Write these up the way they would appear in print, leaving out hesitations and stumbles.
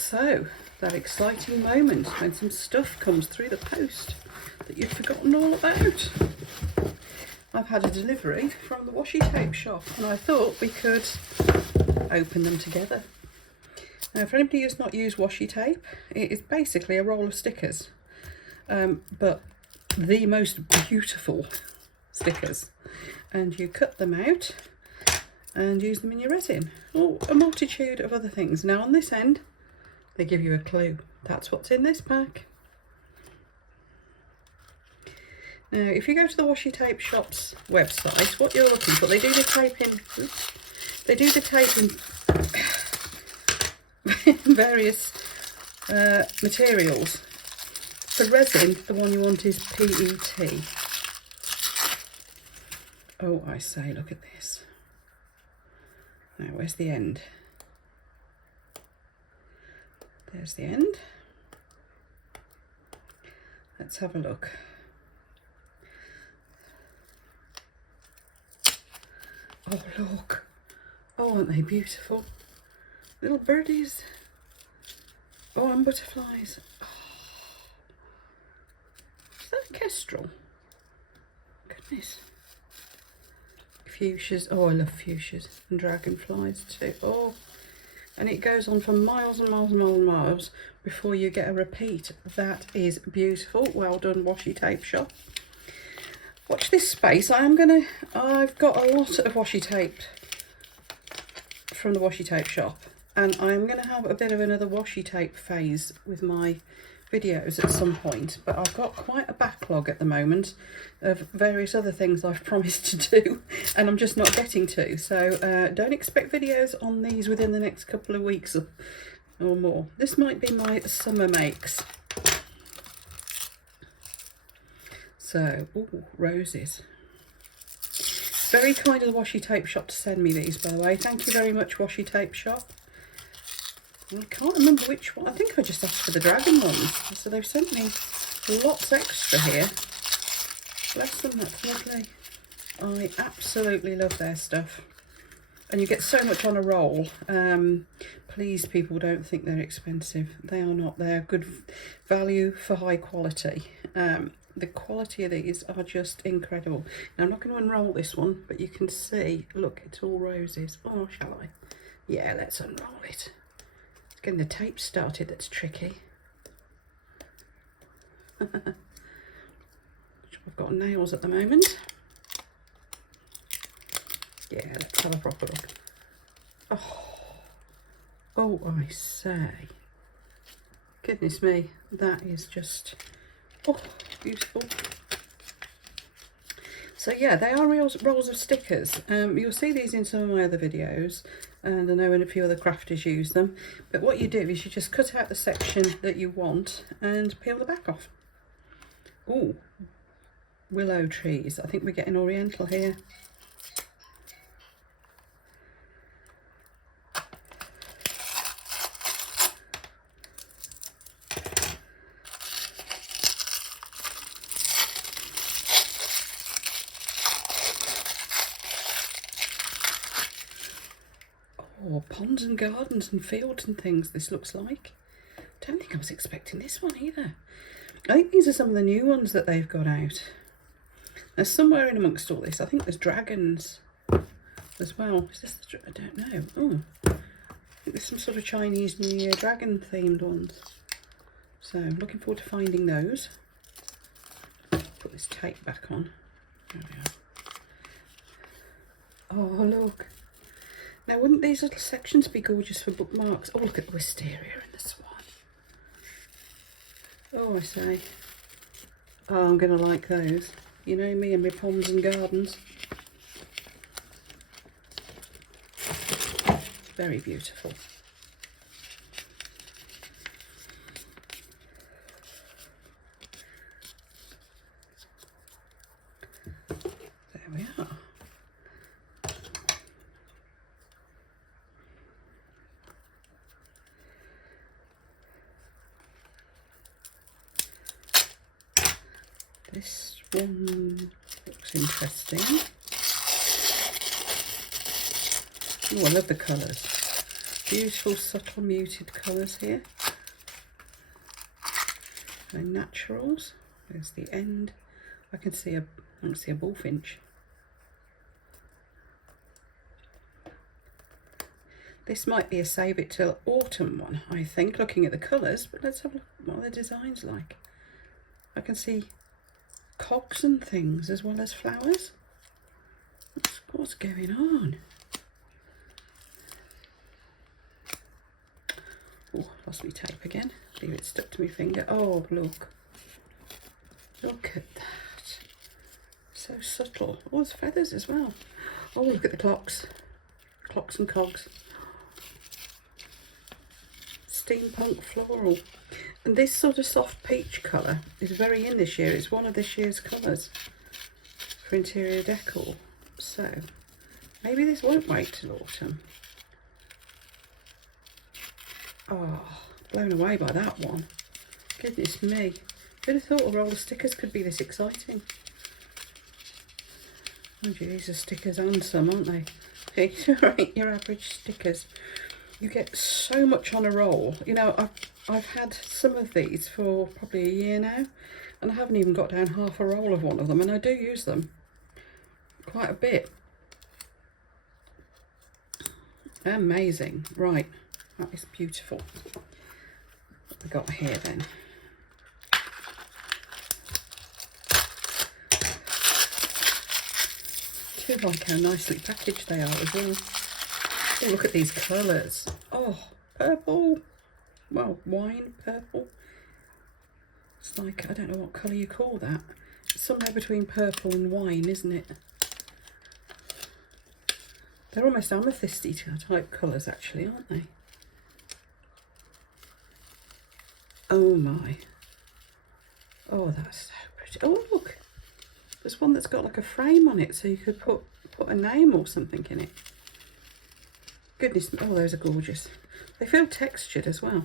So, that exciting moment when some stuff comes through the post that you've forgotten all about. I've had a delivery from the Washi Tape Shop and I thought we could open them together. Now, for anybody who's not used washi tape, it is basically a roll of stickers, but the most beautiful stickers. And you cut them out and use them in your resin, or a multitude of other things. Now on this end, they give you a clue. That's what's in this pack. Now, if you go to the Washi Tape Shop's website, what you're looking for, they do the tape in, oops, they do the tape in various materials. For resin, the one you want is PET. Oh, I say, look at this. Now, where's the end? There's the end. Let's have a look. Oh, look. Oh, aren't they beautiful? Little birdies. Oh, and butterflies. Oh. Is that a kestrel? Goodness. Fuchsias. Oh, I love fuchsias. And dragonflies too. Oh. And it goes on for miles and miles and miles and miles before you get a repeat. That is beautiful. Well done, Washi Tape Shop. Watch this space. I've got a lot of washi tape from the Washi Tape Shop, and I'm going to have a bit of another washi tape phase with my videos at some point, but I've got quite a backlog at the moment of various other things I've promised to do and I'm just not getting to, so don't expect videos on these within the next couple of weeks or more. This might be my summer makes. So, ooh, roses. Very kind of the Washi Tape Shop to send me these, by the way. Thank you very much, Washi Tape Shop. I can't remember which one. I think I just asked for the dragon ones. So they've sent me lots extra here. Bless them, that's lovely. I absolutely love their stuff. And you get so much on a roll. Please, people, don't think they're expensive. They are not. They're good value for high quality. The quality of these are just incredible. Now, I'm not going to unroll this one, but you can see, look, it's all roses. Oh, shall I? Yeah, let's unroll it. It's getting the tape started that's tricky. I've got nails at the moment. Yeah, let's have a proper look. Oh, I say. Goodness me, that is just, oh, beautiful. So yeah, they are rolls of stickers. You'll see these in some of my other videos, and I know in a few other crafters use them. But what you do is you just cut out the section that you want and peel the back off. Ooh, willow trees. I think we're getting oriental here. Or ponds and gardens and fields and things, this looks like. Don't think I was expecting this one either. I think these are some of the new ones that they've got out. There's somewhere in amongst all this, I think there's dragons as well. Is this the, I don't know. Oh, I think there's some sort of Chinese New Year dragon themed ones. So I'm looking forward to finding those. Put this tape back on. There we are. Oh, look. Now, wouldn't these little sections be gorgeous for bookmarks? Oh, look at the wisteria and the swan. Oh, I say. Oh, I'm going to like those. You know me and my ponds and gardens. Very beautiful. There we are. This one looks interesting. Oh, I love the colours. Beautiful, subtle, muted colours here. And naturals. There's the end. I can see a bullfinch. This might be a save it till autumn one, I think, looking at the colours, but let's have a look at what the design's like. I can see cogs and things as well as flowers. What's going on? Oh, lost my tape again. Leave it stuck to my finger. Oh, look. Look at that. So subtle. Oh, there's feathers as well. Oh, look at the clocks. Clocks and cogs. Steampunk floral. And this sort of soft peach colour is very in this year. It's one of this year's colours for interior decor. So, maybe this won't wait till autumn. Oh, blown away by that one. Goodness me. Who'd have thought a roll of stickers could be this exciting? Oh gee, these are stickers and some, aren't they? Right, your average stickers. You get so much on a roll. You know, I've had some of these for probably a year now, and I haven't even got down half a roll of one of them, and I do use them quite a bit. Amazing. Right, that is beautiful. What we got here then? I do like how nicely packaged they are as well. Oh, look at these colours. Oh, purple. Well, wine purple. It's like, I don't know what colour you call that. It's somewhere between purple and wine, isn't it? They're almost amethysty type colours actually, aren't they? Oh my. Oh, that's so pretty. Oh, look. There's one that's got like a frame on it, so you could put a name or something in it. Goodness, oh, those are gorgeous. They feel textured as well.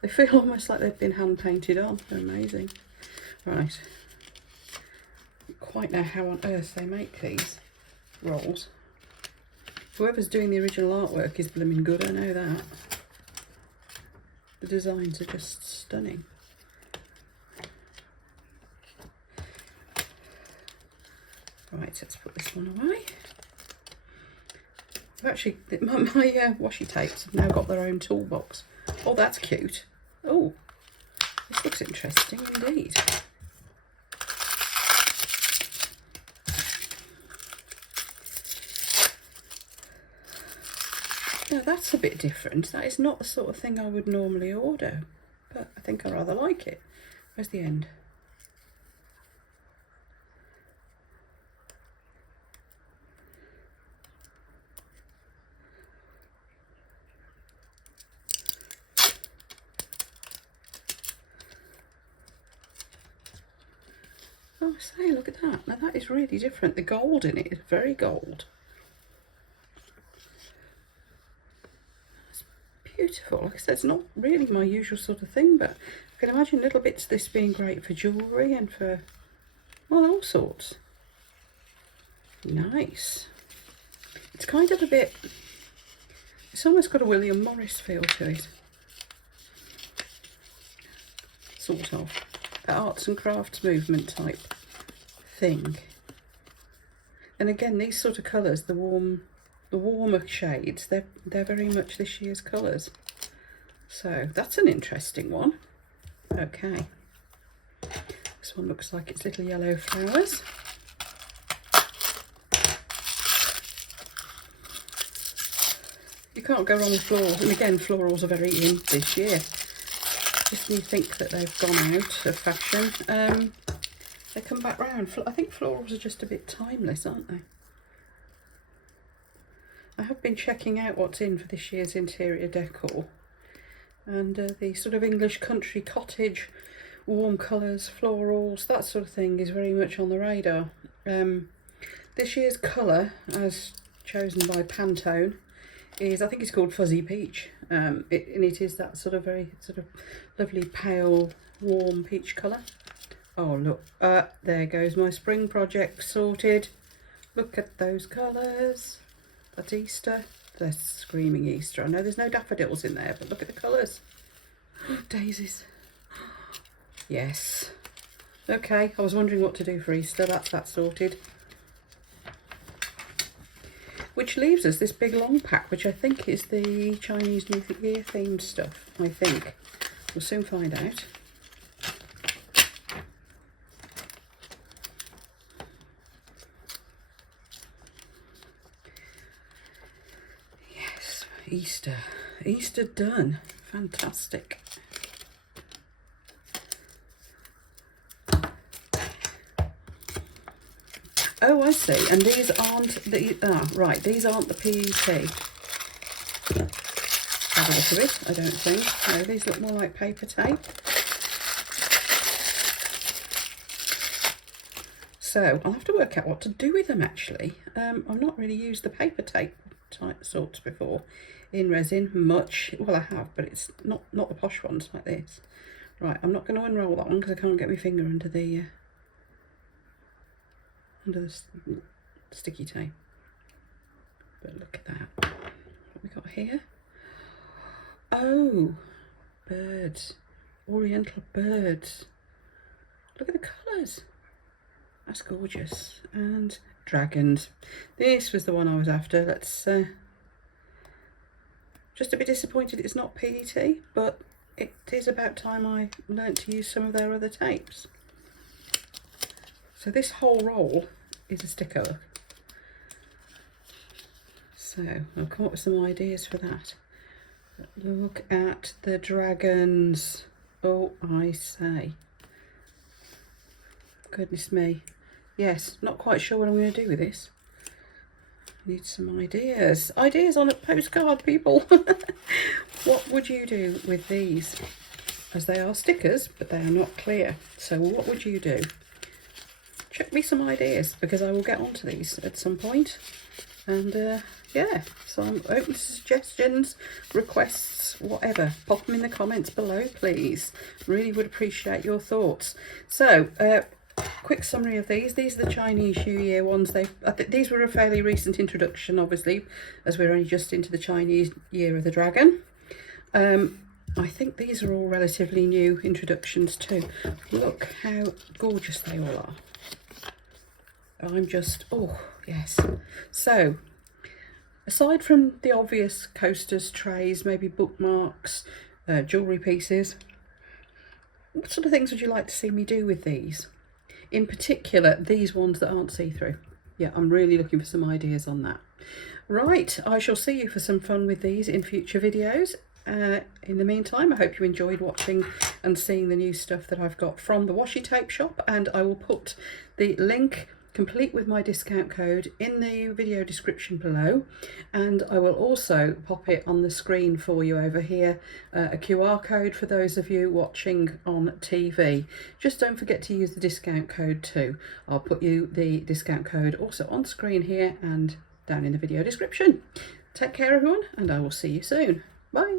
They feel almost like they've been hand painted on. They're amazing. Right. I don't quite know how on earth they make these rolls. Whoever's doing the original artwork is blooming good, I know that. The designs are just stunning. Right, let's put this one away. I've actually, my washi tapes have now got their own toolbox. Oh, that's cute. Oh, this looks interesting indeed. Now that's a bit different. That is not the sort of thing I would normally order, but I think I rather like it. Where's the end? Oh, say, look at that. Now that is really different. The gold in it is very gold. It's beautiful. Like I said, it's not really my usual sort of thing, but I can imagine little bits of this being great for jewellery and for, well, all sorts. Nice. It's kind of a bit, it's almost got a William Morris feel to it. Sort of. The arts and crafts movement type thing. And again, these sort of colours, the warmer shades, they're very much this year's colours. So that's an interesting one. Okay. This one looks like it's little yellow flowers. You can't go wrong with florals. And again, florals are very in this year. Just when you think that they've gone out of fashion, they come back round. I think florals are just a bit timeless, aren't they? I have been checking out what's in for this year's interior decor, and the sort of English country cottage, warm colours, florals, that sort of thing is very much on the radar. This year's colour, as chosen by Pantone, is, I think it's called Fuzzy Peach, and it is that sort of very sort of lovely pale warm peach colour. Oh look, there goes my spring project sorted. Look at those colours. That's Easter, They're screaming Easter. I know there's no daffodils in there, but look at the colours. Daisies. Yes. Okay, I was wondering what to do for Easter. That's that sorted. Which leaves us this big long pack, which I think is the Chinese New Year themed stuff, I think. We'll soon find out. Yes, Easter. Easter done. Fantastic. Oh, I see. And these aren't the right. These aren't the PET. Have a look at it. I don't think. No, these look more like paper tape. So I'll have to work out what to do with them. Actually, I've not really used the paper tape type sorts before in resin much. Well, I have, but it's not the posh ones like this. Right. I'm not going to unroll that one because I can't get my finger under the sticky tape. But look at that. What we got here? Oh, birds. Oriental birds. Look at the colours. That's gorgeous. And dragons. This was the one I was after. Let's just a bit disappointed it's not PET, but it is about time I learnt to use some of their other tapes. So this whole roll is a sticker. So I'll come up with some ideas for that. Look at the dragons. Oh, I say. Goodness me. Yes, not quite sure what I'm going to do with this. Need some ideas. Ideas on a postcard, people. What would you do with these? As they are stickers, but they are not clear. So what would you do? Check me some ideas, because I will get onto these at some point. And yeah, so I'm open to suggestions, requests, whatever. Pop them in the comments below, please. Really would appreciate your thoughts. So quick summary of these. These are the Chinese New Year ones. These were a fairly recent introduction, obviously, as we're only just into the Chinese Year of the Dragon. I think these are all relatively new introductions too. Look how gorgeous they all are. I'm just, oh yes. So aside from the obvious coasters, trays, maybe bookmarks, jewellery pieces, what sort of things would you like to see me do with these? In particular, these ones that aren't see-through. Yeah, I'm really looking for some ideas on that. Right, I shall see you for some fun with these in future videos. In the meantime, I hope you enjoyed watching and seeing the new stuff that I've got from the Washi Tape Shop, and I will put the link complete with my discount code in the video description below, and I will also pop it on the screen for you over here, a QR code for those of you watching on TV. Just don't forget to use the discount code too. I'll put you the discount code also on screen here and down in the video description. Take care everyone, and I will see you soon. Bye.